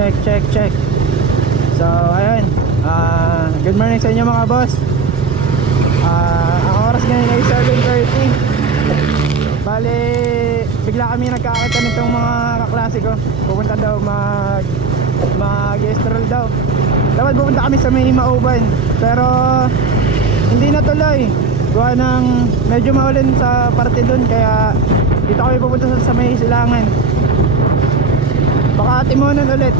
check, check, check. So, ayun. Good morning sa inyo mga boss. Ang oras ngayon ay 7:30. Bale, bigla kami nagkakita nitong mga kaklase ko. Pupunta daw mag-stroll daw. Dapat pupunta kami sa may Mauban, pero hindi natuloy. Gawa ng medyo maulan sa parte dun, kaya dito kami pupunta sa may silangan. Baka Atimonan ulit.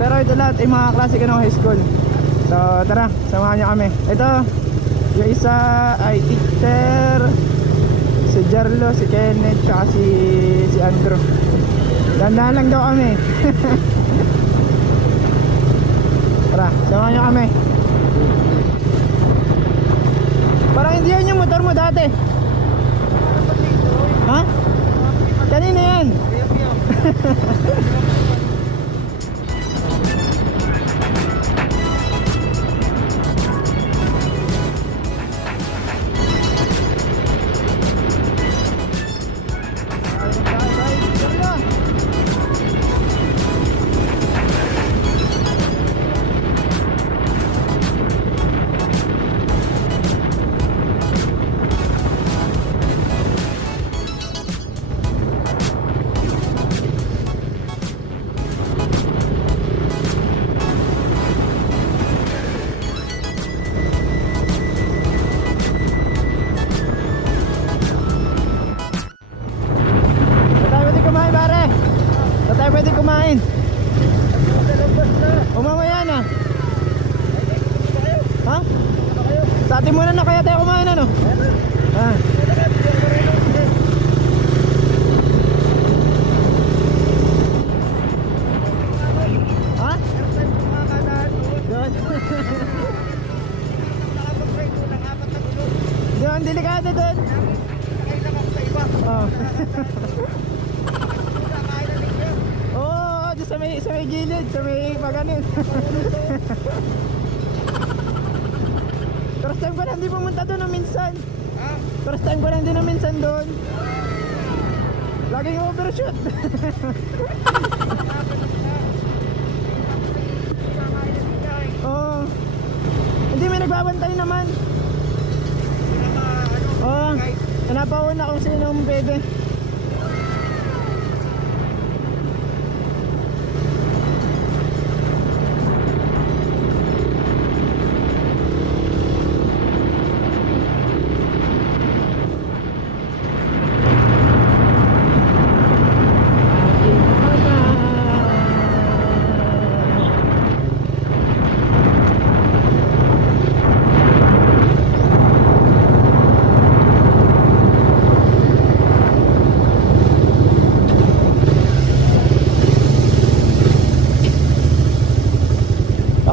Pero ito lahat ay mga klase ko ng high school. So tara, samahan niyo kami. Ito, yung isa ay teacher, si Jarlo, si Kenneth, tsaka si Andrew. Dandahan lang daw kami. Tara, samahan niyo kami. Parang hindi yan yung motor mo dati. Ha? Kanina yan. Sa Atimonan na kaya tayo kumain, ano? Ha? Doon, delikado doon. Oo, sa may gilid, sa may paganin. First time ko lang hindi pumunta doon na minsan. First time ko lang din na minsan doon. Laging overshoot. Oo. Hindi, may nagbabantay naman. Oo. Napauna kung sino ang pwede.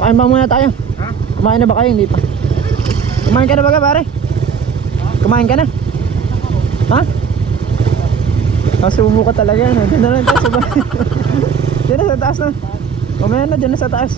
Kain ba muna tayo? Ha? Kumain na ba kayo? Hindi pa. Kumain ka na ba ka, pare? Ha? Kumain ka na? Ha? Subo ka talaga, no? Diyan na lang tayo sa diyan na sa taas na. Mamaya na, diyan na sa taas.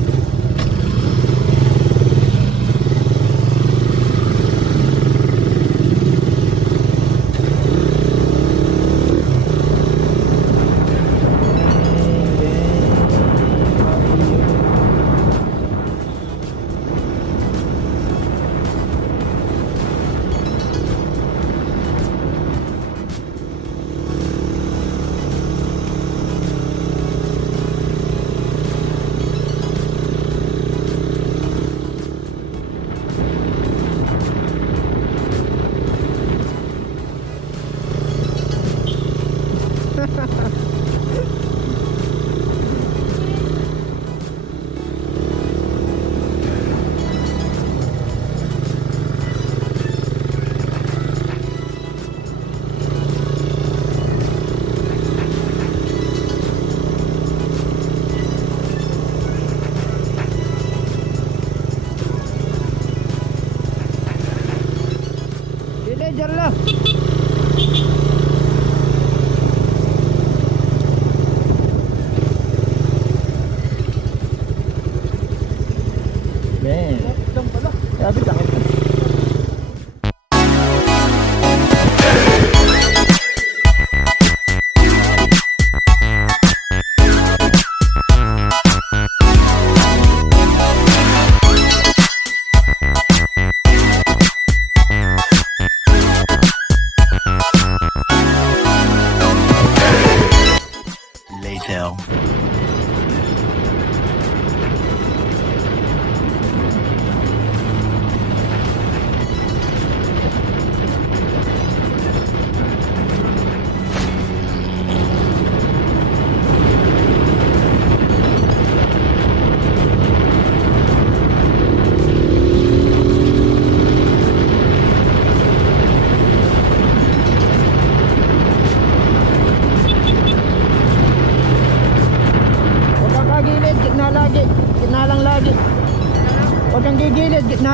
Jarlo. Ben. Grabe takot.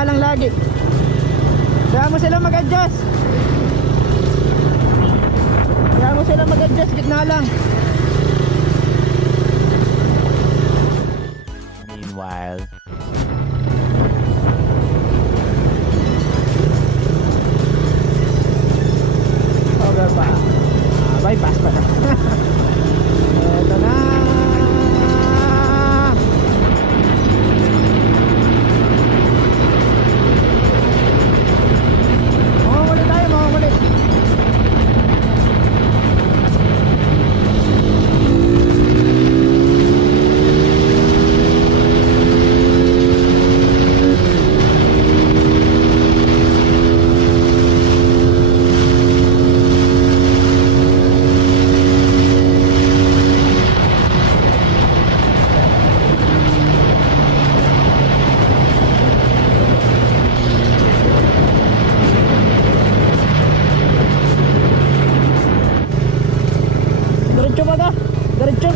lang lagi. Kaya mo sila mag-adjust. Gitna lang. Meanwhile. Okay pa. Bypass pa na. Ito na. Mamamuli tayo, mamamuli. Diretso ba ka? Diretso.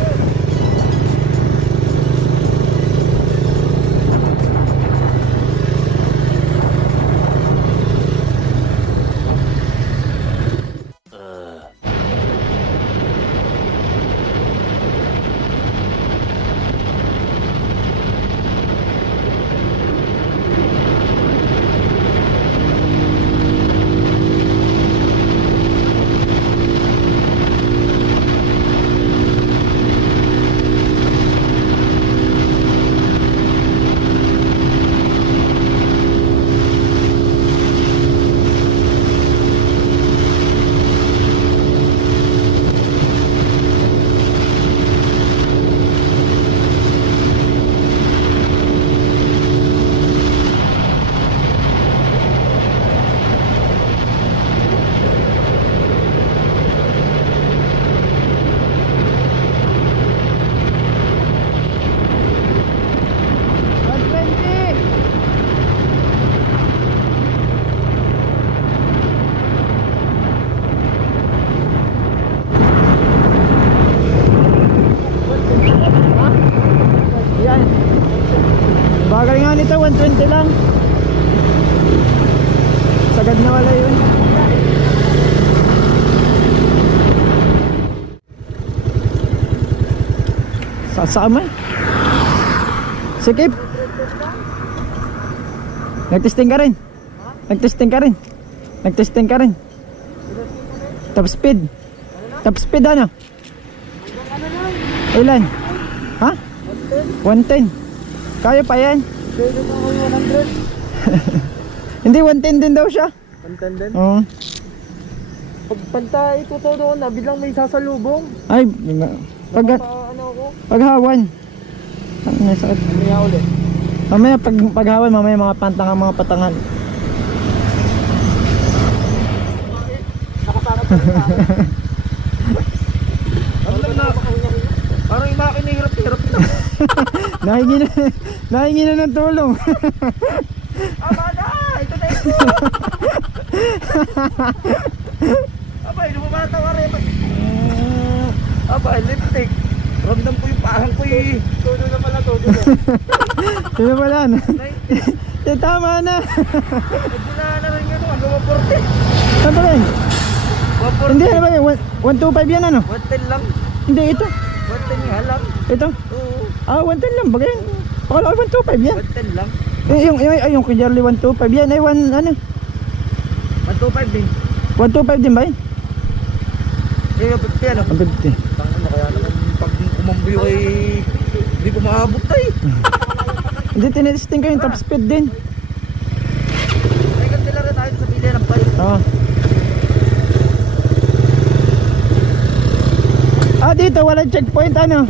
Bagal nga nito, 120 lang. Sagad na wala yun. Sasama. Sikip. Nagtesting ka rin. Nagtesting ka rin. Nagtesting ka rin. Top speed. Top speed ano? Ilan? Ha? 110. Kaya pa yan. Pwede pa ako 100. Hindi, 110 din daw siya. 110 din? Oo. Pag pantay ito to doon, biglang may sasalubong. Ay, Ano ako? paghawan. Ang sakit. Mamaya ulit. Mamaya paghawan, mamaya mga pantangan, mga patangan. Nakatakot ko rin ako. Ano lang na? Parang yung makina hirap-hirap na. Nahingi na ng tulong. Bada! Ito na ito! Abay, lumabata ka rin. Abay, lipstick. Ramdam ko yung parang ko yung... Todo na pala, todo na. Sino pala na? Tama na. Nagbula na rin yun, hanggang 140. Saan pa rin? 140. Hindi, ano ba yun? 125 yan ano? 110 lang. Hindi, ito. 110 nga lang. Ito? Oo. 110 lang. Bagay yan. Pakala ko 125 yan. 110 lang. Yung Candelaria 125 yan. Ay, ano? 125 din. 125 din ba yun? Eh, 50 ano? 150. Tangin na kaya naman pag kumambuyo ay hindi ko maabot tayo. Hindi, tinitesting ko yung top speed din. Ay, Candelaria tayo sa pili ng bike. Oo. Dito walang checkpoint ano.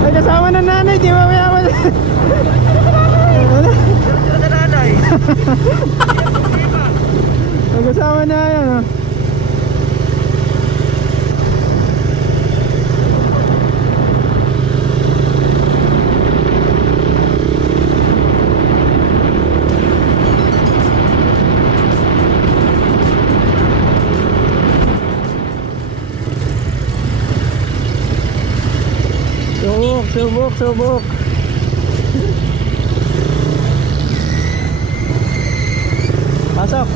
May kasama ng nanay, di ba mayaman? Sino na nanay? May kasama na yan oh. subok, subok. Pasok.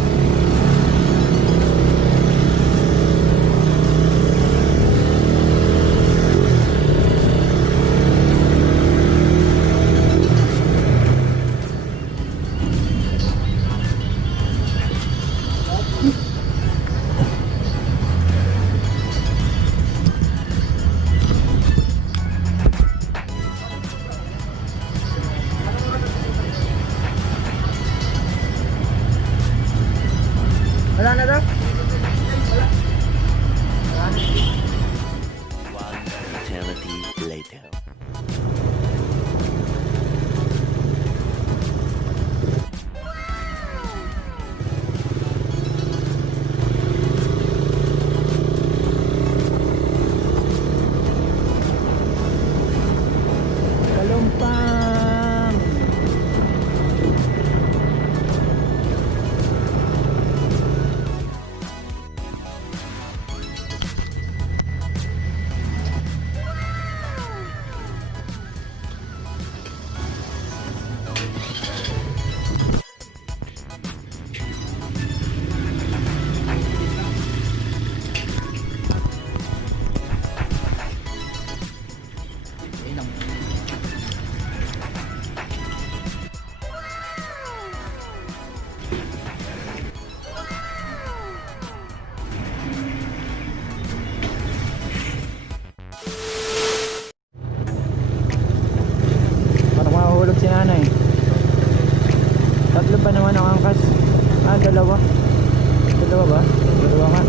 Wala na daw? Wala. Wala na. One eternity later. Kalumpang. Parang mahulog si nanay. Tatlo pa naman ang angkas. Ah, dalawa. Dalawa ba? Dalawa nga.